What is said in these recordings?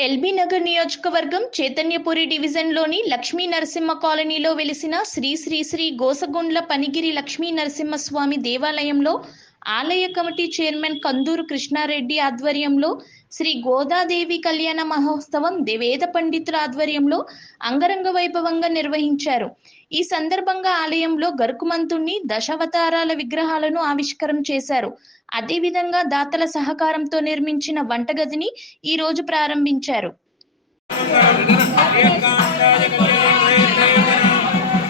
LB Nagar నియోజకవర్గం చైతన్యపురి డివిజన్లోని లక్ష్మీ నరసింహ కాలనీలో వెలిసిన శ్రీ శ్రీ శ్రీ గోసగుండ్ల పనిగిరి లక్ష్మీ నరసింహస్వామి దేవాలయంలో ఆలయ కమిటీ చైర్మన్ కందూరు కృష్ణారెడ్డి ఆధ్వర్యంలో శ్రీ గోదాదేవి కళ్యాణ మహోత్సవం వేద పండితుల ఆధ్వర్యంలో అంగరంగ వైభవంగా నిర్వహించారు ఈ సందర్భంగా ఆలయంలో గరుకుమంతుణ్ణి దశావతారాల విగ్రహాలను ఆవిష్కరణ చేశారు అదేవిధంగా దాతల సహకారంతో నిర్మించిన వంటగదిని ఈ రోజు ప్రారంభించారు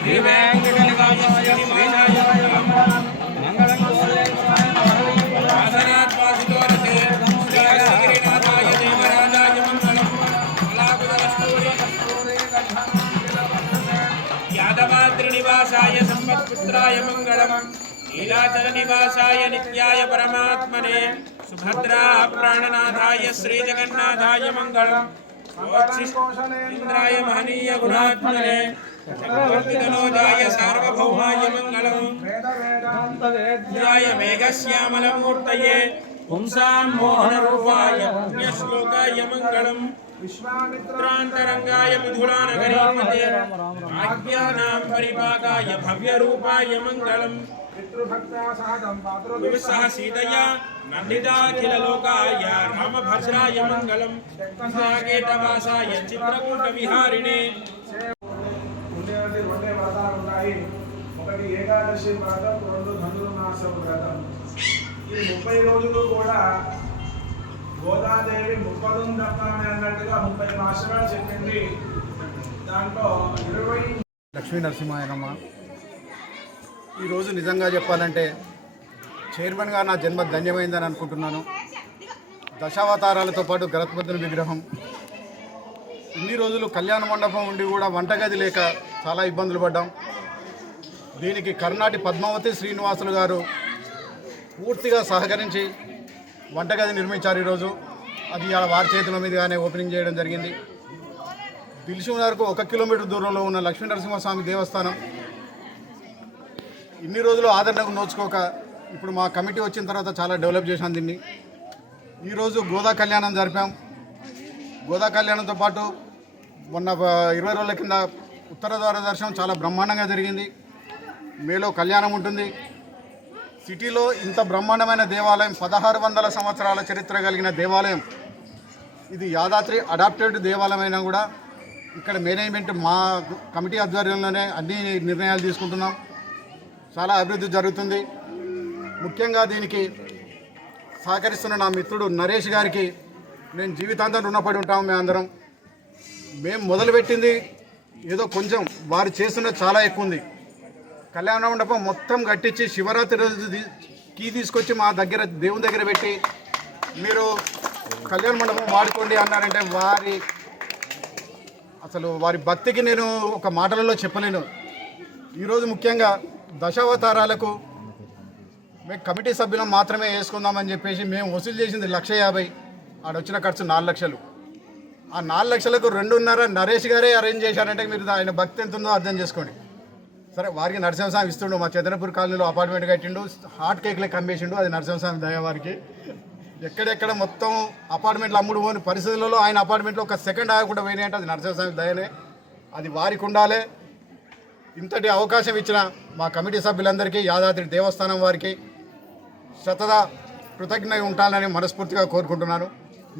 యాదవాద్రినివాసాయ సంపత్పుత్రాయ మంగళం నీలాచల నివాసాయ నిత్యాయ పరమాత్మనే సుభద్రా ప్రాణనాథాయ శ్రీజగన్నాథాయ మంగళం ఇంద్రాయ మహనీయ గుణాత్మనే చక్రవర్తితనోజాయ సార్వభౌమాయ మంగళం ఇంద్రాయ మేఘశ్యామలమూర్తయే పుంసాం మోహనరూపాయ పుణ్యశ్లోకాయ మంగళం విశ్వామిత్రాంతరంగాయ మిథులానగరీపతే ఆజ్ఞానాం పరిపాకాయ భవ్యరూపాయ మంగళం సహ సీతయా నందితాఖిల లోకాయ రామభద్రాయ మంగళం సాకేతవాసాయ చిత్రకూట విహారిణే ఉండేవంటి రెండే వ్రతాలు ఉన్నాయి ఒకటి ఏకాదశి వ్రతం రెండు ధనుర్మాసం వ్రతం ఈ ముప్పై రోజులు కూడా గోదాదేవి ముప్పదం తప్పని అన్నట్టుగా ముప్పై మాసాలు చెప్పింది. దాంట్లో ఇరవై లక్ష్మీ నరసింహాయనమ్మ ఈరోజు నిజంగా చెప్పాలంటే చైర్మన్గా నా జన్మ ధన్యమైందని అనుకుంటున్నాను. దశావతారాలతో పాటు గరత్పతుని విగ్రహం. ఇన్ని రోజులు కళ్యాణ మండపం ఉండి కూడా వంటగది లేక చాలా ఇబ్బందులు పడ్డాం. దీనికి కర్ణాటి పద్మావతి శ్రీనివాసులు గారు పూర్తిగా సహకరించి వంటగది నిర్మించారు ఈరోజు. అది ఇవాళ వారి చేతుల మీదుగానే ఓపెనింగ్ చేయడం జరిగింది. దిల్సునగర్కు ఒక కిలోమీటర్ దూరంలో ఉన్న లక్ష్మీ నరసింహస్వామి దేవస్థానం. ఇన్ని రోజులు ఆదరణకు నోచుకోక ఇప్పుడు మా కమిటీ వచ్చిన తర్వాత చాలా డెవలప్ చేశాం దీన్ని. ఈరోజు గోదా కళ్యాణం జరిపాం. గోదా కళ్యాణంతో పాటు మొన్న ఇరవై రోజుల కింద ఉత్తర ద్వార దర్శనం చాలా బ్రహ్మాండంగా జరిగింది. మేలో కళ్యాణం ఉంటుంది. సిటీలో ఇంత బ్రహ్మాండమైన దేవాలయం పదహారు వందల సంవత్సరాల చరిత్ర కలిగిన దేవాలయం. ఇది యాదాద్రి అడాప్టెడ్ దేవాలయం అయినా కూడా ఇక్కడ మేనేజ్మెంట్ మా కమిటీ ఆధ్వర్యంలోనే అన్ని నిర్ణయాలు తీసుకుంటున్నాం. చాలా అభివృద్ధి జరుగుతుంది. ముఖ్యంగా దీనికి సహకరిస్తున్న నా మిత్రుడు నరేష్ గారికి నేను జీవితాంతం రుణపడి ఉంటాము మేమందరం మేము మొదలుపెట్టింది ఏదో కొంచెం వారు చేస్తున్నది చాలా ఎక్కువ ఉంది. కళ్యాణ మండపం మొత్తం కట్టించి శివరాత్రి రోజు కీ తీసుకొచ్చి మా దగ్గర దేవుని దగ్గర పెట్టి మీరు కళ్యాణ మండపం వాడుకోండి అన్నారంటే వారి అసలు వారి భక్తికి నేను ఒక మాటలలో చెప్పలేను. ఈరోజు ముఖ్యంగా దశావతారాలకు మేము కమిటీ సభ్యులం మాత్రమే వేసుకుందామని చెప్పేసి మేము వసూలు చేసింది లక్ష యాభై ఆడ వచ్చిన ఖర్చు నాలుగు లక్షలు. ఆ నాలుగు లక్షలకు రెండున్నర నరేష్ గారే అరేంజ్ చేశారంటే మీరు ఆయన భక్తి ఎంత ఉందో అర్థం చేసుకోండి. సరే వారికి నరసింహస్వామి ఇస్తుండు. మా చంద్రపూర్ కాలనీలో అపార్ట్మెంట్ కట్టిండు. హాట్ కేక్లే కమ్మేసిండు అది నరసింహస్వామి దయ వారికి. ఎక్కడెక్కడ మొత్తం అపార్ట్మెంట్లు అమ్ముడు పోని పరిస్థితులలో ఆయన అపార్ట్మెంట్లో ఒక సెకండ్ ఆగకుండా పోయినాయంటే అది నరసింహస్వామి దయనే అది వారికి ఉండాలి. ఇంతటి అవకాశం ఇచ్చిన మా కమిటీ సభ్యులందరికీ యాదాద్రి దేవస్థానం వారికి శతదా కృతజ్ఞ ఉంటానని మనస్ఫూర్తిగా కోరుకుంటున్నాను.